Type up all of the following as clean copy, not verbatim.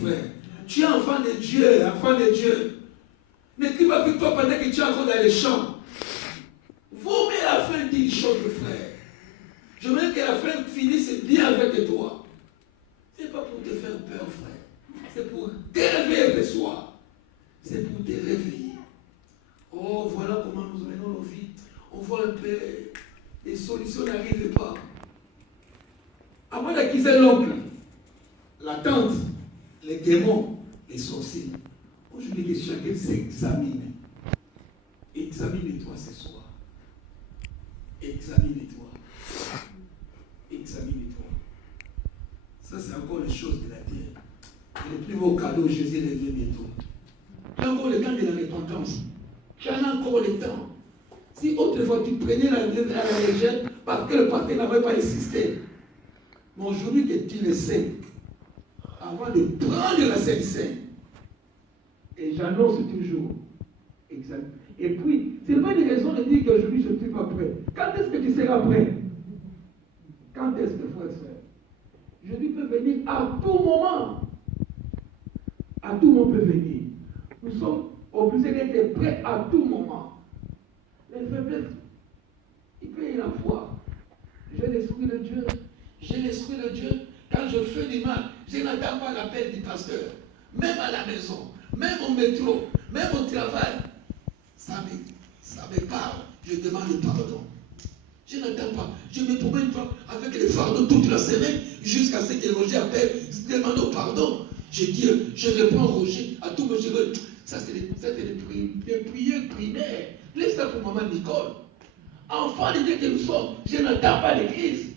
frère. Tu es enfant de Dieu, enfant de Dieu. N'écris pas avec toi pendant que tu es encore dans les champs. Vaut mieux la fin d'une chose, frère. Je veux que la fin finisse bien avec toi. Ce n'est pas pour te faire peur, frère. C'est pour te réveiller ce soir. C'est pour te réveiller. Oh, voilà comment nous menons nos vies. On voit un peu, les solutions n'arrivent pas. Avant d'acquiser l'oncle, la tante, les démons, les sorciers. Aujourd'hui, que chacun s'examine. Examine-toi ce soir. Examine-toi. Examine-toi. Ça, c'est encore les choses de la terre. Et le plus beau cadeau, Jésus revient bientôt. Tu as encore le temps de la repentance. Tu en as encore le temps. Si autrefois tu prenais la légère parce que le pasteur n'avait pas insisté. Mais aujourd'hui que tu le sais, avant de prendre la Sainte Seine, et j'annonce toujours, exact. Et puis, ce n'est pas une raison de dire qu'aujourd'hui je ne suis pas prêt. Quand est-ce que tu seras prêt? Quand est-ce que, frère et soeur? Jésus peut venir à tout moment. À tout moment peut venir. Nous sommes obligés d'être prêts à tout moment. Les faiblesses, il peut y la foi. J'ai l'Esprit de Dieu. J'ai l'Esprit de Dieu. Quand je fais du mal, je n'attends pas l'appel du pasteur. Même à la maison, même au métro, même au travail. Ça me parle. Je demande pardon. Je n'attends pas. Je me promène pas avec les fardeaux toute la semaine jusqu'à ce que Roger appelle, demande pardon. Je dis, je réponds Roger à tout mon cheveu. Ça, c'est des prières primaires. Laisse ça pour maman Nicole. Enfant de Dieu que nous sommes, je n'attends pas l'église.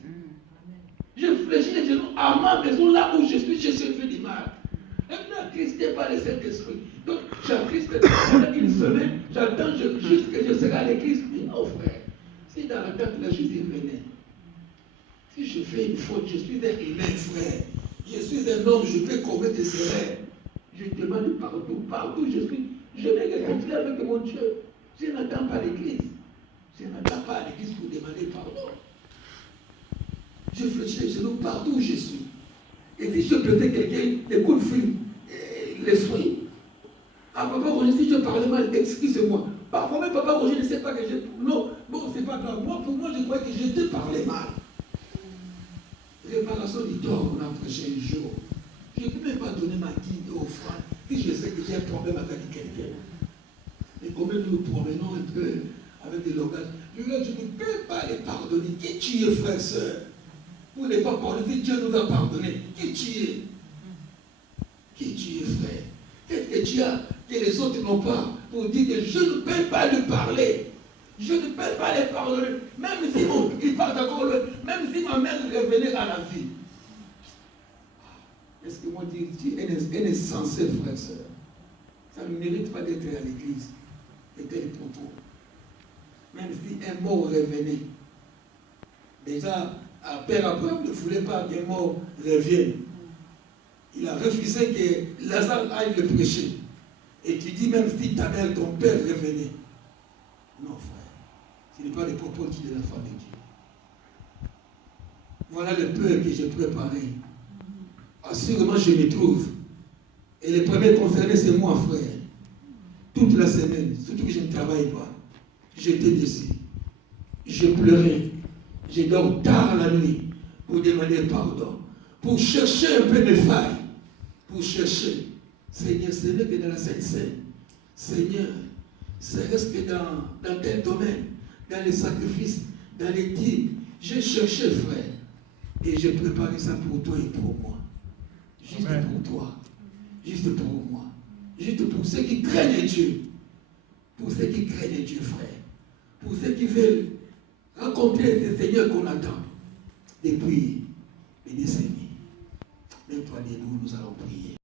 Je fléchis les genoux à ma maison, là où je suis fait du mal. Et ne m'attristez pas le Saint-Esprit. Donc, j'attriste pendant une semaine, j'attends juste que je serai à l'église. Mais non, frère. Si dans la tête là, Jésus venait, si je fais une faute, je suis un humain, frère. Je suis un homme, je peux commettre des erreurs. Je demande partout je suis. Je vais réconcilier avec mon Dieu. Je n'attends pas l'église. Je n'attends pas l'église pour demander pardon. Je fléchis les genoux partout où je suis. Et si je plaitais quelqu'un, des coups de fil, l'esprit. Ah, papa Roger, si je parlais mal, excusez-moi. Parfois même papa Roger ne sait pas que j'ai. Non, bon, c'est pas grave. Moi, pour moi, je croyais que je te parlais mal. Réparation du tort qu'on a prêché un jour. Je ne peux même pas donner ma guide aux frères si je sais que j'ai un problème avec quelqu'un. Et comme nous nous promenons un peu avec des langages, je ne peux pas les pardonner. Qui tu es, frère, soeur? Vous ne pas pardonner, Dieu nous a pardonné. Qui tu es? Qui tu es, frère? Qu'est-ce que tu as que les autres n'ont pas pour dire que je ne peux pas lui parler? Je ne peux pas les pardonner. Même si il part encore loin, même si ma mère revenait à la vie. Est-ce que moi dire, elle est censée, frère, soeur? Ça ne mérite pas d'être à l'église. Et tel propos. Même si un mort revenait. Déjà, Père Abraham ne voulait pas qu'un mort revienne. Il a refusé que Lazare aille le prêcher. Et tu dis même si ta mère, ton père revenait. Non, frère. Ce n'est pas les propos qui de la foi de Dieu. Voilà le peur que j'ai préparé. Assurément, je m'y trouve. Et les premiers concernés, c'est moi, frère. Toute la semaine, surtout que je ne travaille pas. J'étais déçu. Je pleurais. Je dors tard la nuit pour demander pardon. Pour chercher un peu mes failles. Pour chercher. Seigneur, ce n'est que dans la Sainte Seine. Seigneur, c'est reste que dans tel domaine, dans les sacrifices, dans les dîmes. J'ai cherché, frère. Et j'ai préparé ça pour toi et pour moi. Juste Amen. Pour toi. Juste pour moi. Juste pour ceux qui craignent Dieu. Pour ceux qui craignent Dieu, frère. Pour ceux qui veulent rencontrer ce Seigneur qu'on attend depuis des décennies. Même toi, nous allons prier.